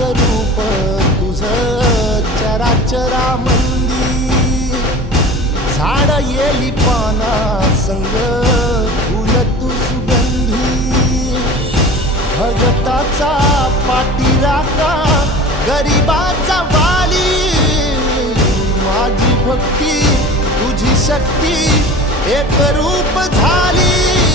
स्वरूप तुझ चराचरामंदी, झाड येली पाना संग फुल तू सुगंधी, भगताचा पाठीराखा गरिबाचा वाली, माझी भक्ती तुझी शक्ती एक रूप झाली.